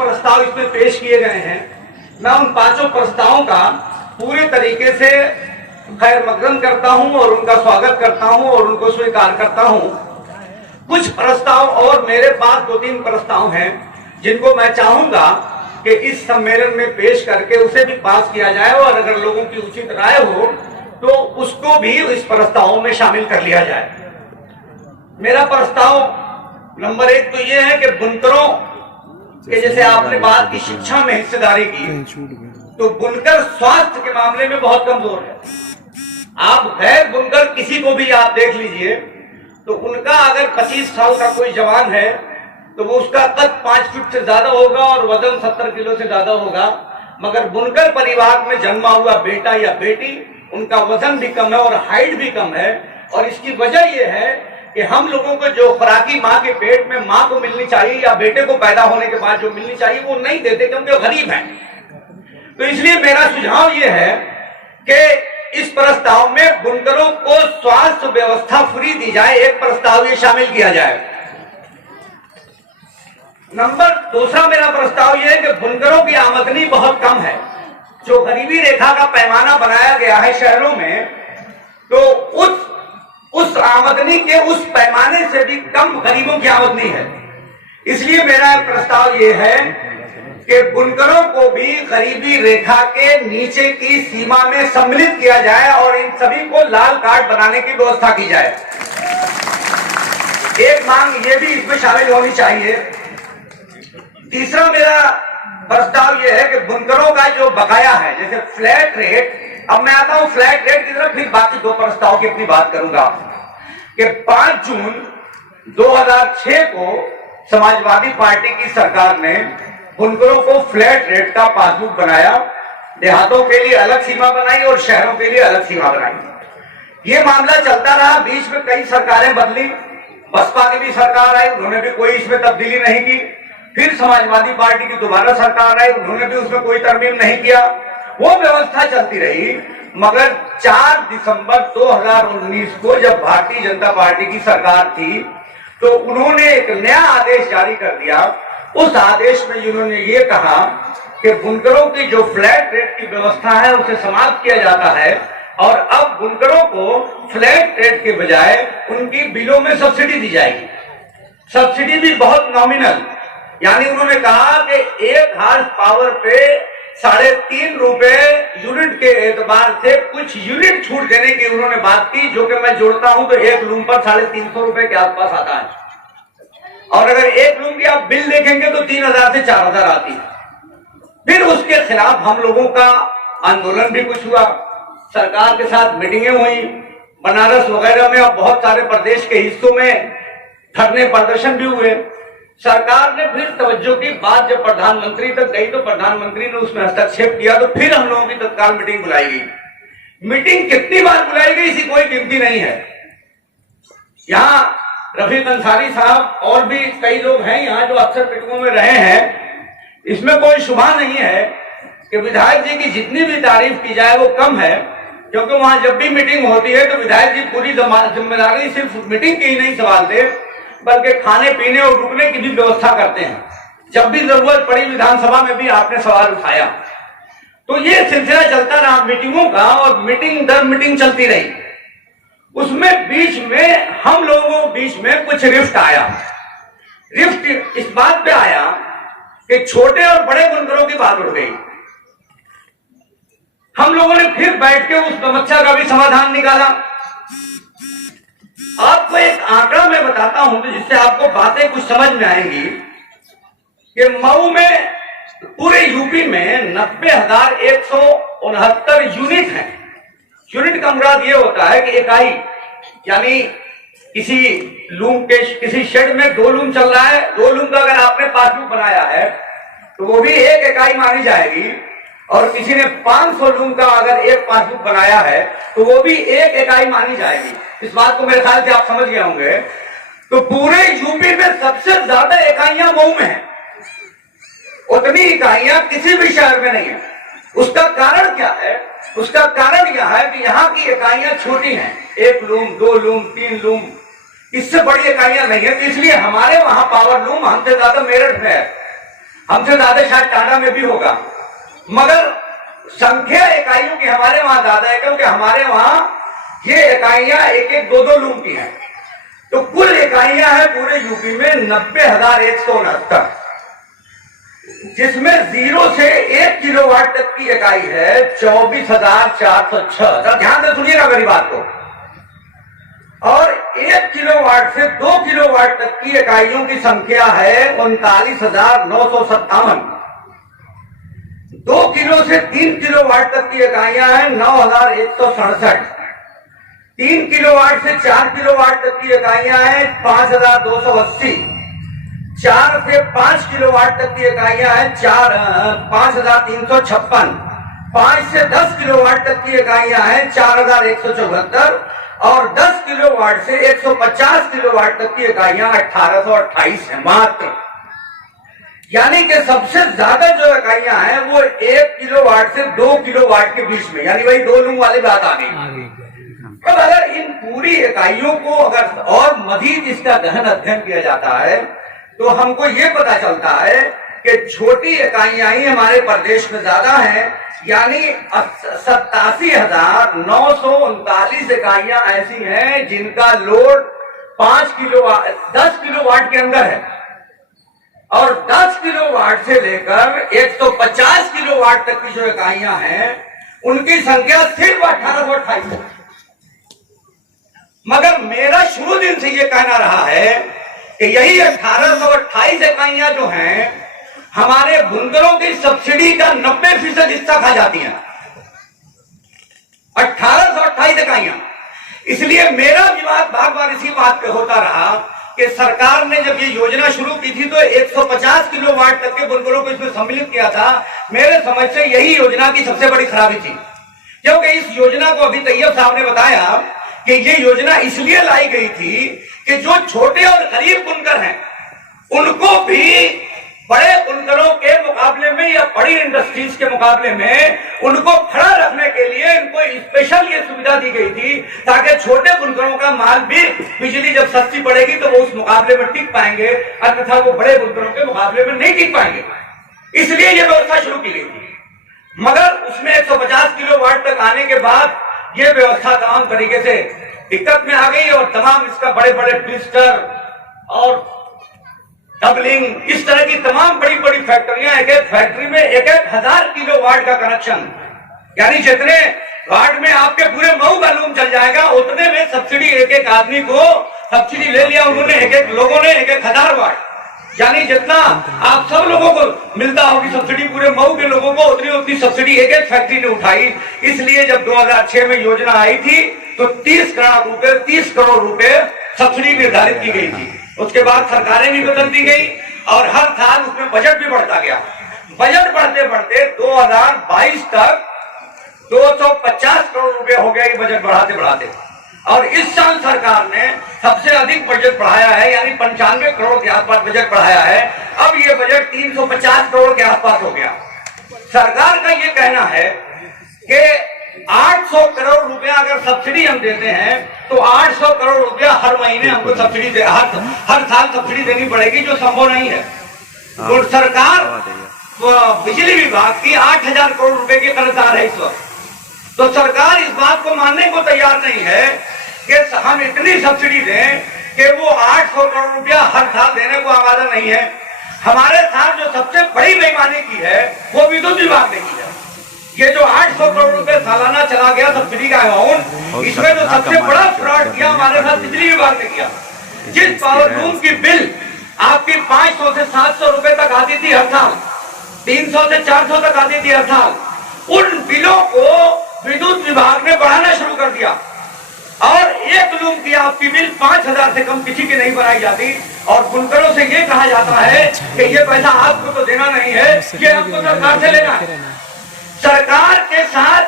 प्रस्ताव इसमें पेश किए गए हैं। मैं उन 5 प्रस्तावों का पूरे तरीके से खैर मकदम करता हूं और उनका स्वागत करता हूं और उनको स्वीकार करता हूं। कुछ प्रस्ताव और मेरे पास 2-3 प्रस्ताव हैं जिनको मैं चाहूंगा कि इस सम्मेलन में पेश करके उसे भी पास किया जाए और अगर लोगों की उचित राय हो तो उसको भी इस प्रस्तावों में शामिल कर लिया जाए। मेरा प्रस्ताव नंबर 1 तो यह है कि बुनकरों के, जैसे आपने बात की शिक्षा में हिस्सेदारी की, तो बुनकर स्वास्थ्य के मामले में बहुत कमजोर है। आप गैर बुनकर किसी को भी आप देख लीजिए तो उनका अगर 25 साल का कोई जवान है तो वो उसका कद 5 फीट से ज्यादा होगा और वजन 70 किलो से ज्यादा होगा, मगर बुनकर परिवार में जन्मा हुआ बेटा या बेटी, उनका वजन भी कम है और हाइट भी कम है। और इसकी वजह यह है कि हम लोगों को जो खुराकी माँ के पेट में माँ को मिलनी चाहिए या बेटे को पैदा होने के बाद जो मिलनी चाहिए वो नहीं देते क्योंकि वो गरीब हैं। तो इसलिए मेरा सुझाव ये है कि इस प्रस्ताव में बुनकरों को स्वास्थ्य व्यवस्था फ्री दी जाए, एक प्रस्ताव ये शामिल किया जाए। दूसरा मेरा प्रस्ताव यह है कि बुनकरों की आमदनी बहुत कम है। जो गरीबी रेखा का पैमाना बनाया गया है शहरों में, तो उस आमदनी के उस पैमाने से भी कम गरीबों की आमदनी है। इसलिए मेरा प्रस्ताव यह है कि बुनकरों को भी गरीबी रेखा के नीचे की सीमा में सम्मिलित किया जाए और इन सभी को लाल कार्ड बनाने की व्यवस्था की जाए। एक मांग ये भी इसमें शामिल होनी चाहिए। तीसरा मेरा प्रस्ताव यह है कि बुनकरों का जो बकाया है, जैसे फ्लैट रेट, अब मैं आता हूं फ्लैट रेट की तरफ, फिर बाकी 2 प्रस्ताव की अपनी बात करूंगा। कि 5 जून 2006 को समाजवादी पार्टी की सरकार ने बुनकरों को फ्लैट रेट का पासबुक बनाया। देहातों के लिए अलग सीमा बनाई और शहरों के लिए अलग सीमा बनाई। ये मामला चलता रहा, बीच में कई सरकारें बदली, बसपा की भी सरकार आई, उन्होंने भी कोई इसमें तब्दीली नहीं की। फिर समाजवादी पार्टी की दोबारा सरकार आई, उन्होंने भी उसमें कोई तरमीम नहीं किया। वो व्यवस्था चलती रही, मगर 4 दिसंबर 2019 को जब भारतीय जनता पार्टी की सरकार थी तो उन्होंने एक नया आदेश जारी कर दिया। उस आदेश में उन्होंने ये कहा कि बुनकरों की जो फ्लैट रेट की व्यवस्था है उसे समाप्त किया जाता है और अब बुनकरों को फ्लैट रेट के बजाय उनकी बिलों में सब्सिडी दी जाएगी। सब्सिडी भी बहुत नॉमिनल, यानी उन्होंने कहा कि 1 हार्स पावर पे 3.5 रुपए यूनिट के एतबार से कुछ यूनिट छूट देने की उन्होंने बात की, जो कि मैं जोड़ता हूं तो 1 लूम पर 350 रुपए के आसपास आता है। और अगर 1 लूम की आप बिल देखेंगे तो 3000 से 4000 आती है। फिर उसके खिलाफ हम लोगों का आंदोलन भी कुछ हुआ, सरकार के साथ मीटिंगें हुई, बनारस वगैरह में और बहुत सारे प्रदेश के हिस्सों में धरने प्रदर्शन भी हुए। सरकार ने फिर तवज्जो की बात जब प्रधानमंत्री तक गई तो प्रधानमंत्री ने उसमें हस्तक्षेप किया, तो फिर हम लोगों की तत्काल मीटिंग बुलाई गई। मीटिंग कितनी बार बुलाई गई इसकी कोई गिनती नहीं है। यहाँ रफीक अंसारी साहब और भी कई लोग हैं यहाँ जो अक्सर मीटिंगों में रहे हैं। इसमें कोई शुबा नहीं है कि विधायक जी की जितनी भी तारीफ की जाए वो कम है, क्योंकि वहां जब भी मीटिंग होती है तो विधायक जी पूरी जिम्मेदारी सिर्फ मीटिंग की ही नहीं संभालते बल्कि खाने पीने और रुकने की भी व्यवस्था करते हैं। जब भी जरूरत पड़ी विधानसभा में भी आपने सवाल उठाया, तो ये सिलसिला चलता रहा मीटिंगों का और मीटिंग दर मीटिंग चलती रही। उसमें बीच में हम लोगों बीच में कुछ रिफ्ट आया। रिफ्ट इस बात पे आया कि छोटे और बड़े बुनकरों की बात उड़ गई। हम लोगों ने फिर बैठ के उस समस्या का भी समाधान निकाला। आपको एक आंकड़ा मैं बताता हूं तो जिससे आपको बातें कुछ समझ में आएंगी कि मऊ में पूरे यूपी में 90,169 यूनिट हैं। यूनिट का मुराद ये होता है कि इकाई, यानी किसी लूम के किसी शेड में 2 लूम चल रहा है, 2 लूम का अगर आपने पासबुक बनाया है तो वो भी 1 इकाई मानी जाएगी, और किसी ने 500 लूम का अगर एक पासबुक बनाया है तो वो भी 1 इकाई मानी जाएगी। इस बात को मेरे ख्याल से आप समझ गए होंगे। तो पूरे यूपी में सबसे ज्यादा इकाइयां मऊ में है, उतनी इकाइयां किसी भी शहर में नहीं है। उसका कारण क्या है? उसका कारण यह है कि यहाँ की इकाइयां छोटी हैं, 1 लूम, 2 लूम, 3 लूम, इससे बड़ी इकाइयां नहीं है। तो इसलिए हमारे वहां पावर लूम हमसे ज्यादा मेरठ में है। हमसे ज्यादा शायद टाटा में भी होगा, मगर संख्या इकाइयों की हमारे वहां ज्यादा है, क्योंकि हमारे वहां ये इकाइयां एक एक दो दो लूम की हैं। तो कुल इकाइयां हैं पूरे यूपी में 90,169, जिसमें 0 से 1 किलोवाट तक की इकाई है 24,406। ध्यान से सुनिएगा मेरी बात को। और 1 किलोवाट से 2 किलोवाट तक की इकाइयों की संख्या है 39,957। 2 किलो से 3 किलोवाट तक की इकाइयां हैं 9,167। 3 किलोवाट से 4 किलोवाट तक की इकाइयां हैं 5,280। 4 से 5 किलोवाट तक की इकाइयां हैं 5,356। 5 से 10 किलोवाट तक की इकाइयां हैं 4,174 और 10 किलोवाट से 150 किलोवाट तक की इकाइयां 1,828 है मात्र। यानी कि सबसे ज्यादा जो इकाइयां हैं वो 1 किलोवाट से 2 किलोवाट के बीच में, यानी वही 2 लूम वाली बात आ गई। अब अगर इन पूरी इकाइयों को अगर और मजीद इसका गहन अध्ययन किया जाता है तो हमको ये पता चलता है कि छोटी इकाइयां ही हमारे प्रदेश में ज्यादा हैं, यानी 87,939 इकाइयां ऐसी हैं जिनका लोड 5 किलोवाट 10 किलोवाट के अंदर है, और 10 किलोवाट से लेकर 150 किलोवाट तक की जो इकाइयां हैं उनकी संख्या सिर्फ 1,828 है। मगर मेरा शुरू दिन से ये कहना रहा है कि यही 1,828 इकाइयां जो हैं हमारे बुनकरों की सब्सिडी का 90% हिस्सा खा जाती हैं। 1,828 इकाइयां। इसलिए मेरा विवाद बार बार इसी बात पे होता रहा कि सरकार ने जब ये योजना शुरू की थी तो 150 किलोवाट तक के बुनकरों को इसमें सम्मिलित किया था। मेरे समझ से यही योजना की सबसे बड़ी खराबी थी, क्योंकि इस योजना को अभी तैयब साहब ने बताया कि ये योजना इसलिए लाई गई थी कि जो छोटे और गरीब बुनकर हैं उनको भी बड़े बुनकरों के मुकाबले में या बड़ी इंडस्ट्रीज के मुकाबले में उनको खड़ा रखने के लिए इनको स्पेशल ये सुविधा दी गई थी, ताकि छोटे बुनकरों का माल भी बिजली जब सस्ती पड़ेगी तो वो उस मुकाबले में टिक पाएंगे, अन्यथा वो बड़े बुनकरों के मुकाबले में नहीं टिक पाएंगे। इसलिए ये व्यवस्था शुरू की गई थी। मगर उसमें 150 किलोवाट तक आने के बाद ये व्यवस्था तमाम तरीके से दिक्कत में आ गई और तमाम इसका बड़े बड़े ट्विस्टर और डबलिंग इस तरह की तमाम बड़ी बड़ी फैक्ट्रियां, एक एक फैक्ट्री में 1,000 किलोवाट का कनेक्शन, यानी जितने वाट में आपके पूरे मऊ का लूम चल जाएगा उतने में सब्सिडी एक एक आदमी को सब्सिडी ले लिया उन्होंने, एक एक लोगों ने 1,000 वाट, यानी जितना आप सब लोगों को मिलता होगी सब्सिडी पूरे मऊ के लोगों को उतनी सब्सिडी एक एक फैक्ट्री ने उठाई। इसलिए जब 2006 में योजना आई थी तो 30 करोड़ रुपए सब्सिडी निर्धारित की गई थी। उसके बाद सरकारें भी बदलती गई और हर साल उसमें बजट भी बढ़ता गया। बजट बढ़ते बढ़ते 2022 तक 250 करोड़ रुपए हो गया ये बजट बढ़ाते बढ़ाते, और इस साल सरकार ने सबसे अधिक बजट बढ़ाया है, यानी 95 करोड़ के आसपास बजट बढ़ाया है। अब ये बजट 350 करोड़ के आसपास हो गया। सरकार का ये कहना है कि 800 करोड़ रुपया अगर सब्सिडी हम देते हैं तो 800 करोड़ रुपया हर महीने हमको सब्सिडी हर साल सब्सिडी देनी पड़ेगी, जो संभव नहीं है। तो सरकार बिजली विभाग की 8,000 करोड़ रुपए की कर्जदार है इस वक्त। तो सरकार इस बात को मानने को तैयार नहीं है कि हम इतनी सब्सिडी दें कि वो 800 करोड़ रुपया हर साल देने को आमादा नहीं है। हमारे साथ जो सबसे बड़ी बेईमानी की है वो विद्युत विभाग ने की है। ये जो 800 करोड़ रुपए सालाना चला गया सब्सिडी का अमाउंट, इसमें तो सबसे बड़ा फ्रॉड किया हमारे साथ बिजली विभाग ने किया। जिस पावर लूम की बिल आपकी 500 से 700 रुपए तक आती थी हर साल, 300 से 400 तक आती थी हर साल, उन बिलों को विद्युत विभाग ने बढ़ाना शुरू कर दिया और एक लूम की आपकी बिल 5,000 से कम किसी की नहीं बनाई जाती। और बुनकरों से ये कहा जाता है कि ये पैसा आपको तो देना नहीं है, ये आपको सरकार से लेना है। सरकार के साथ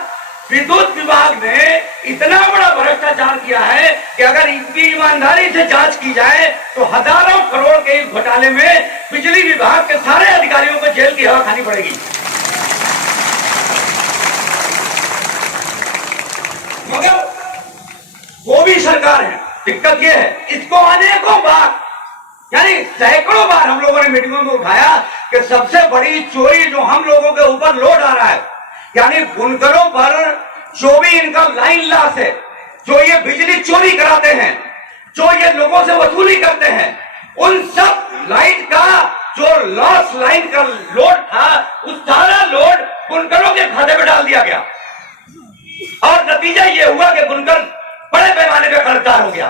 विद्युत विभाग ने इतना बड़ा भ्रष्टाचार किया है कि अगर इनकी ईमानदारी से जांच की जाए तो हजारों करोड़ के इस घोटाले में बिजली विभाग के सारे अधिकारियों को जेल की हवा खानी पड़ेगी। मगर वो भी सरकार है। दिक्कत ये है, इसको अनेकों बार यानी सैकड़ों बार हम लोगों ने मीटिंगों में उठाया कि सबसे बड़ी चोरी जो हम लोगों के ऊपर लोड आ रहा है, यानी बुनकरों पर जो भी इनका लाइन लॉस है, जो ये बिजली चोरी कराते हैं, जो ये लोगों से वसूली करते हैं, उन सब लाइन का जो लॉस लाइन का लोड था, उस सारा लोड बुनकरों के खाते में डाल दिया गया और नतीजा ये हुआ कि बुनकर बड़े पैमाने पे कर्जदार हो गया।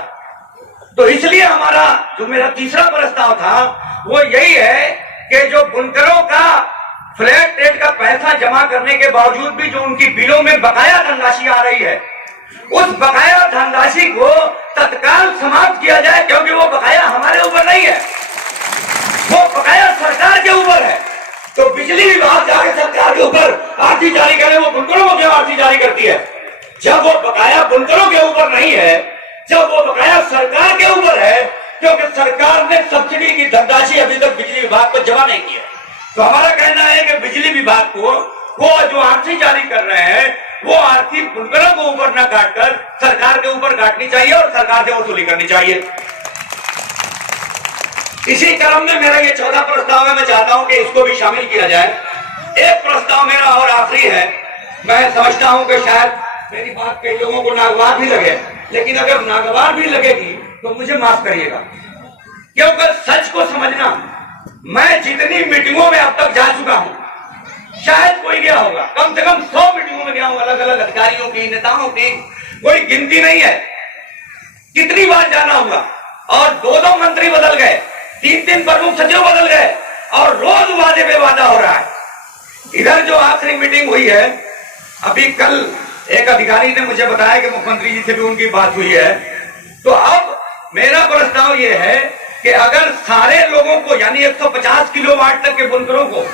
तो इसलिए हमारा जो मेरा तीसरा प्रस्ताव था वो यही है कि जो बुनकरों का फ्लैट रेट का पैसा जमा करने के बावजूद भी जो उनकी बिलों में बकाया धनराशि आ रही है, उस बकाया धनराशि को तत्काल समाप्त किया जाए, क्योंकि वो बकाया हमारे ऊपर नहीं है, वो बकाया सरकार के ऊपर है। तो बिजली विभाग जाके सरकार के ऊपर आरती जारी करे, वो बुनकरों को क्यों आरती जारी करती है? जब वो बकाया बुनकरों के ऊपर नहीं है, जब वो बकाया सरकार के ऊपर है, क्योंकि सरकार ने सब्सिडी की धनराशि अभी तक बिजली विभाग को जमा नहीं किया। तो हमारा कहना है कि बिजली विभाग को वो जो आरती जारी कर रहे हैं, वो आरती बुनकरों को ऊपर न काटकर सरकार के ऊपर काटनी चाहिए और सरकार से वसूली करनी चाहिए। इसी क्रम में मेरा ये 14 प्रस्ताव है, मैं चाहता हूं कि इसको भी शामिल किया जाए। एक प्रस्ताव मेरा और आखिरी है। मैं समझता हूं कि शायद मेरी बात कई लोगों को नागवार भी लगे, लेकिन अगर नागवार भी लगेगी तो मुझे माफ करिएगा, क्योंकि सच को समझना, मैं जितनी मीटिंगों में अब तक जा चुका हूं, शायद कोई गया होगा, कम से कम 100 मीटिंगों में गया हूं, अलग अलग अधिकारियों की, नेताओं की, कोई गिनती नहीं है कितनी बार जाना होगा। और 2-2 मंत्री बदल गए, 3-3 प्रमुख सचिव बदल गए और रोज वादे पे वादा हो रहा है। इधर जो आखिरी मीटिंग हुई है, अभी कल एक अधिकारी ने मुझे बताया कि मुख्यमंत्री जी से भी उनकी बात हुई है। तो अब मेरा प्रस्ताव यह है कि अगर सारे लोगों को, यानी 150 किलोवाट तक के बुनकरों को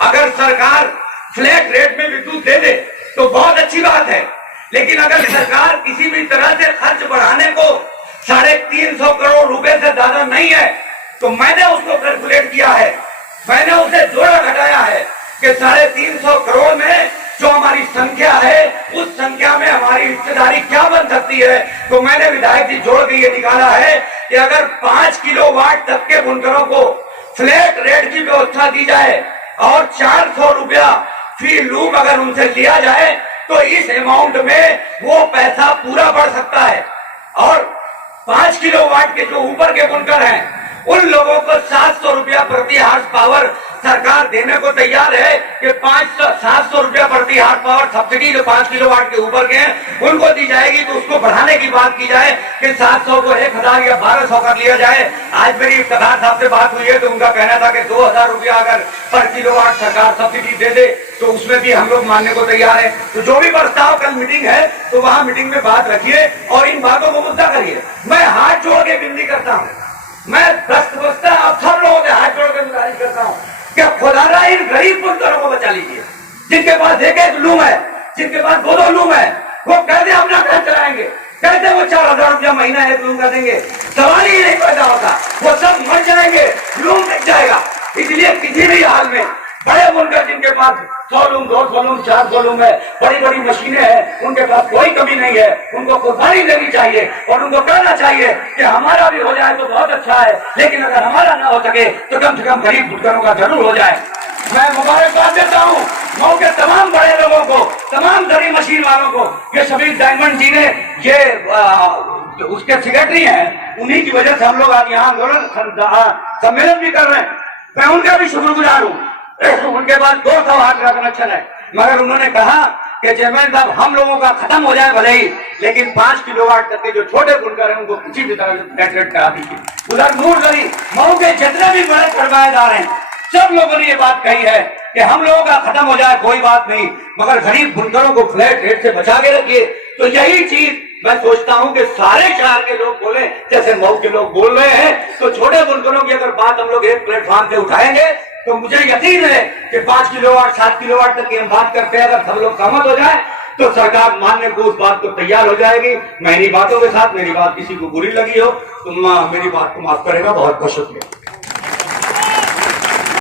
अगर सरकार फ्लैट रेट में विद्युत दे दे तो बहुत अच्छी बात है, लेकिन अगर सरकार किसी भी तरह से खर्च बढ़ाने को 350 करोड़ रुपए से ज्यादा नहीं है, तो मैंने उसको कैलकुलेट किया है, मैंने उसे जोड़ा घटाया है कि 350 करोड़ में जो हमारी संख्या है, उस संख्या में हमारी हिस्सेदारी क्या बन सकती है। तो मैंने विधायक जी जोड़ के ये निकाला है कि अगर 5 किलोवाट तक के बुनकरों को फ्लैट रेट की व्यवस्था दी जाए और 400 रुपया फी लूप अगर उनसे लिया जाए, तो इस अमाउंट में वो पैसा पूरा बढ़ सकता है। और 5 किलोवाट के जो ऊपर के बुनकर हैं, उन लोगों को 700 रुपया प्रति हार्स पावर सरकार देने को तैयार है कि 700 रुपया प्रति हार्स पावर सब्सिडी जो 5 किलोवाट के ऊपर के हैं उनको दी जाएगी। तो उसको बढ़ाने की बात की जाए कि 700 को 1000 या 1200 कर लिया जाए। आज मेरी प्रधान साहब से बात हुई है तो उनका कहना था कि 2000 रुपया अगर पर किलोवाट सरकार सब्सिडी दे दे तो उसमें भी हम लोग मानने को तैयार है। तो जो भी प्रस्ताव, कल मीटिंग है तो वहां मीटिंग में बात रखिए और इन बातों को मुद्दा करिए। मैं हाथ जोड़ के विनती करता हूँ, मैं दस्त आप सब लोगों के हाथ जोड़ के गुजारिश करता हूँ कि खुदारा इन गरीब बुनकरों को बचा लीजिए, जिनके पास एक लूम है, जिनके पास 2-2 लूम है, वो कैसे अपना घर चलाएंगे, कैसे वो 4000 रुपया महीना एक लूम का देंगे? सवाल ही नहीं पैदा होता, वो सब मर जाएंगे, लूम मिट जाएगा। इसलिए किसी भी हाल में बड़े बुनकर जिनके पास 100 लूम, 200 लूम, 400 लूम है, बड़ी बड़ी मशीनें हैं, उनके पास कोई कमी नहीं है, उनको कुर्बानी देनी चाहिए और उनको कहना चाहिए कि हमारा भी हो जाए तो बहुत अच्छा है, लेकिन अगर हमारा ना हो सके तो कम से कम गरीब बुनकरों का जरूर हो जाए। मैं मुबारकबाद देता हूँ मऊ के तमाम बड़े लोगों को, तमाम दरी मशीन वालों को। ये शबीर डायमंड जी ने ये उसके सेक्रेटरी हैं, उन्हीं की वजह से हम लोग आज यहाँ आंदोलन सम्मेलन भी कर रहे हैं। मैं उनका भी शुक्रगुजार हूँ। उनके पास 200 हाथ का कनेक्शन है, मगर उन्होंने कहा कि चेयरमैन साहब हम लोगों का खत्म हो जाए भले ही, लेकिन 5 किलोवाट तक के जो छोटे बुनकर हैं उनको किसी भी तरह से रेट करा दीजिए। उधर नूरगली मऊ के जितने भी बड़े सरमाएदार हैं, सब लोगों ने ये बात कही है कि हम लोगों का खत्म हो जाए कोई बात नहीं, मगर गरीब बुनकरों को फ्लैट रेट से बचा के रखिए। तो यही चीज मैं सोचता हूं कि सारे शहर के लोग बोले जैसे मऊ के लोग बोल रहे हैं। तो छोटे बुनकरों की अगर बात हम लोग एक प्लेटफॉर्म से उठाएंगे तो मुझे यकीन है कि 5 किलोवाट 7 किलोवाट तक की हम बात करते हैं, अगर सब लोग सहमत हो जाए तो सरकार मानने को उस बात को तैयार हो जाएगी। मैं इन्हीं बातों के साथ, मेरी बात किसी को बुरी लगी हो तो मेरी बात को माफ करेगा। बहुत बहुत शुक्रिया।